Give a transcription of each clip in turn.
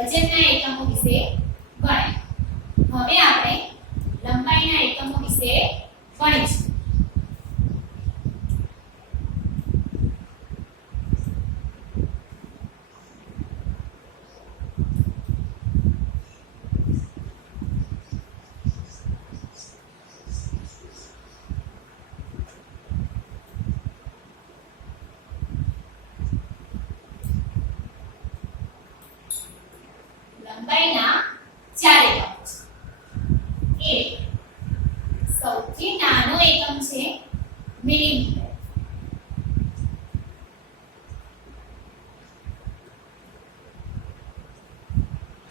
વજનના એકમો વિશે ભણ્યા. હવે આપણે લંબાઈના એકમો વિશે ભણીશું. લંબાઈના ચાર એકમો છે. એક સૌથી નાનો એકમ છે મિલીમીટર.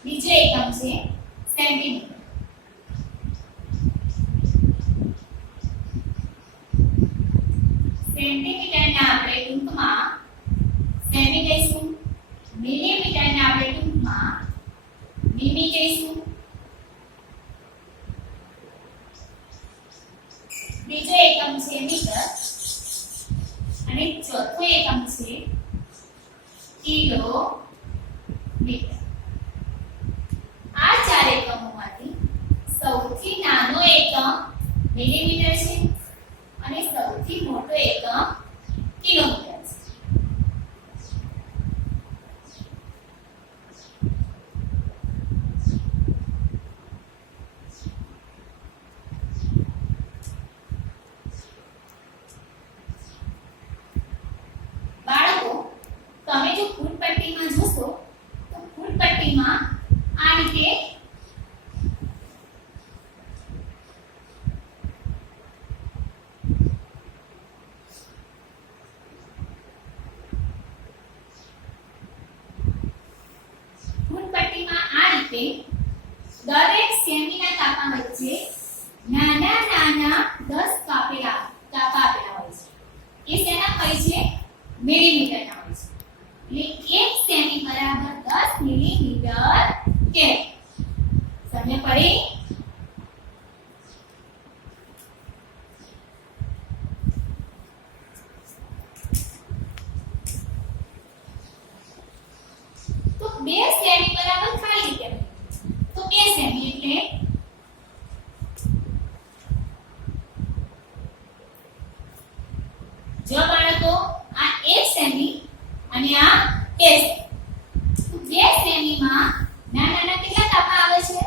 બીજો એકમ છે સેન્ટીમીટર. સેન્ટીમીટરને આપણે ટૂંકમાં સેમી કહીશું. મિલીમીટરને આપણે ટૂંકમાં મીમી કહીશું. ત્રીજો એકમ છે મીટર અને ચોથો એકમ છે કિલોમીટર. આ ચાર એકમોમાંથી સૌથી નાનો એકમ મિલીમીટર છે અને સૌથી મોટો એકમ કિલોમીટર છે. તમે જો ફૂટપટ્ટીમાં જોશો તો ફૂટપટ્ટીમાં આ રીતે દરેક સેમીના કાપા વચ્ચે નાના નાના 10 કાપા આપેલા હોય છે. એ શેના હોય છે? મિલીમીટરના હોય છે. એટલે 1 સેમી બરાબર 10 મિલીમીટર કે સમજ પડી? તો 2 સેમી બરાબર ખાલી જગ્યા. તો 2 સેમી એટલે જો બાળકો આ 1 સેમી અને આ 2 સેમી. તો 2 સેમીમાં નાના કેટલા કાપા આવે છે?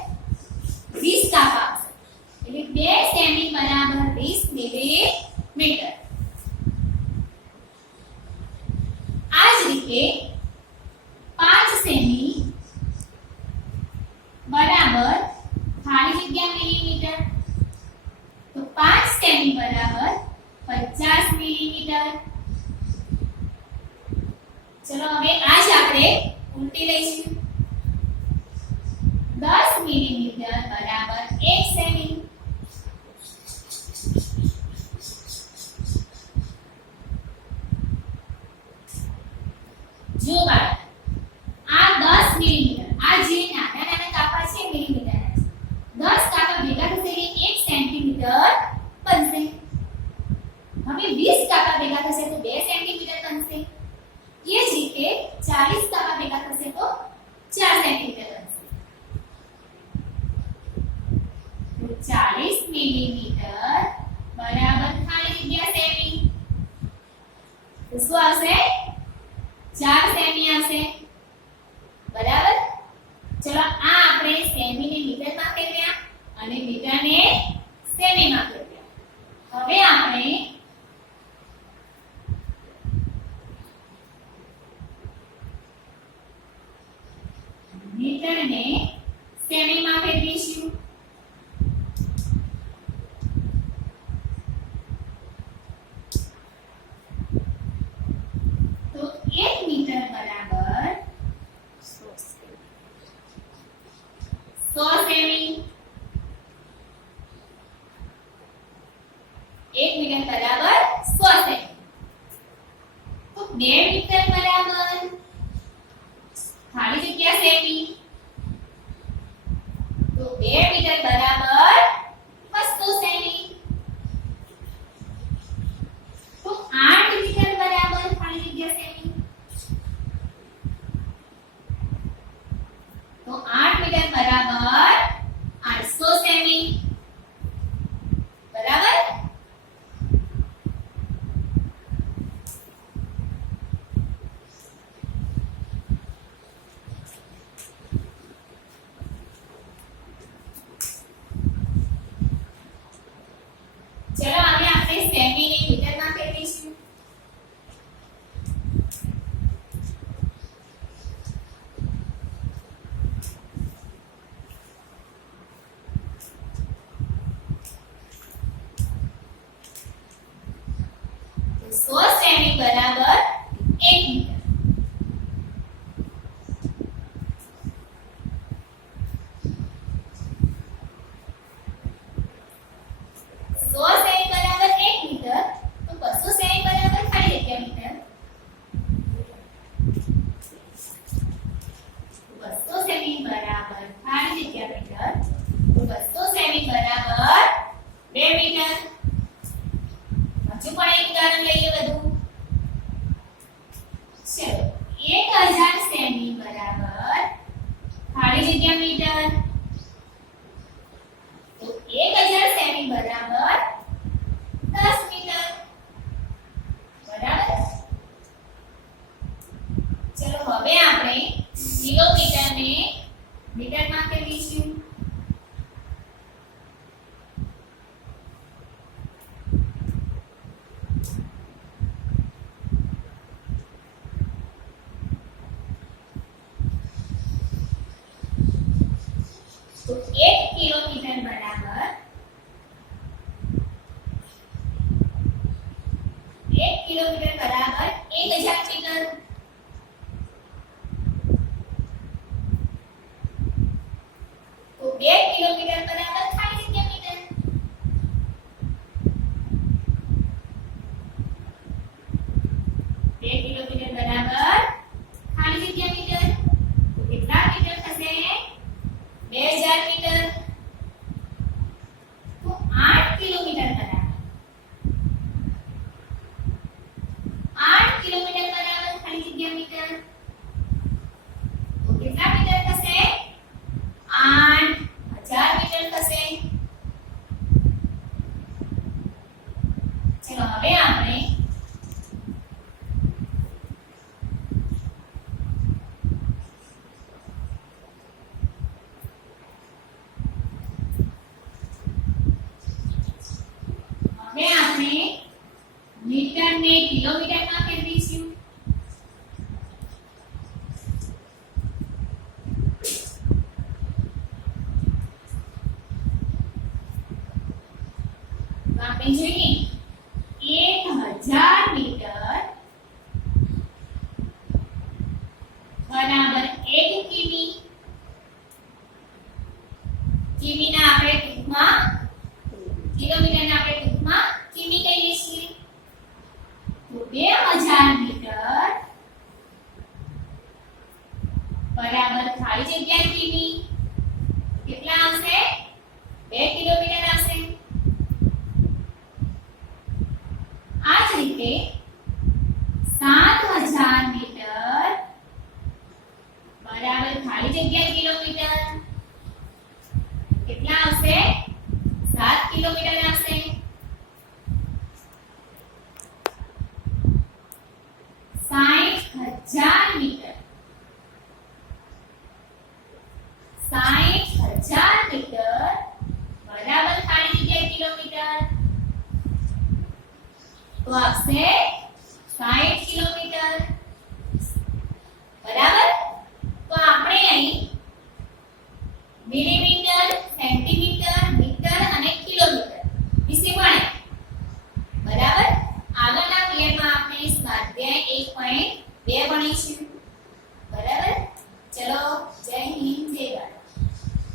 20 કાપા આવશે. એટલે 2 સેમી બરાબર 20 મિલીમીટર. આ જ રીતે 5 સેમી બરાબર ખાલી જગ્યા મિલીમીટર. તો 5 સેમી બરાબર 50 મિલીમીટર. ચલો હવે આજ આપણે ઉલટી લઈશું. 10 મિલીમીટર બરાબર 1 સેમી. જો બાળક આ 10 મિલીમીટર, આ જે નાના નાના કાપા છે મિલીમીટર, 10 કાપા ભેગા થશે એટલે 1 સેન્ટીમીટર બનશે. હવે 20 કાપા ભેગા થશે તો 2 સેન્ટીમીટર બનશે. એ જ રીતે 40 કાપા ભેગા થશે તો 4 સેન્ટીમીટર બનશે. તો 40 મિલીમીટર બરાબર ખાલી જગ્યા સેમી. તો શું આવશે? 4 સેમી આવશે. બરાબર? ચલો આ આપણે સેમી ને મીટરમાં ફેરવ્યા અને મીટરને સેમીમાં ફેરવ્યા. હવે આપણે મીટરને સેમીમાં ફેરવીશું. તો 1 મીટર બરાબર 100 સેમી. 1 મીટર બરાબર 100 સેમી. તો 2 મીટર બરાબર ખાલી જગ્યા સેમી. તો 2 મીટર બરાબર 200 સેમી. તો 8 મીટર બરાબર ખાલી જગ્યા સેમી. સેમીને મીટરમાં ફેરવીશું. તો 100 સેમી બરાબર 1 મીટર. મીટરમાં ફેરવીશું. તો 1 કિલોમીટર બરાબર 1 કિલોમીટર બરાબર 1000 મીટર. તો 2 કિલોમીટર બરાબર ખાલી જગ્યા મીટર. બે કિલોમીટર બરાબર ખાલી જગ્યા મીટર. તો કેટલા મીટર થશે? 2000 મીટર. તો 8 કિલોમીટર બરાબર 8 કિલોમીટર બરાબર ખાલી જગ્યા મીટર. તો કેટલા મીટર થશે? 8000 મીટર થશે. ચલો હવે આપણે મીટરને કિલોમીટરમાં ફેરવીશું. તો આપણે જોઈએ 1000 મીટર બરાબર 1 કિમી. કિમીના આપણે ટૂંકમાં કિલોમીટરના આપણે ટૂંકમાં કિમી કહીએ છીએ. તો 2000 મીટર બરાબર ખાલી જગ્યા કિમી. કેટલા આવશે? 2 કિલોમીટર આવશે. આ જ રીતે 7000 મીટર બરાબર ખાલી જગ્યા કિલોમીટર. કેટલા આવશે? 7 કિલોમીટર આવશે. 60000 મીટર 60000 મીટર બરાબર ખાલી જગ્યા કિલોમીટર. તો આવશે 60 કિલોમીટર. બરાબર. તો આપણે અહીં મિલીમીટર, સેન્ટીમીટર, મીટર અને કિલોમીટર વિશે ભણ્યા. બરાબર. આગળના પીરિયડમાં આપણે સ્વાધ્યાય 1.2 ભણીશું.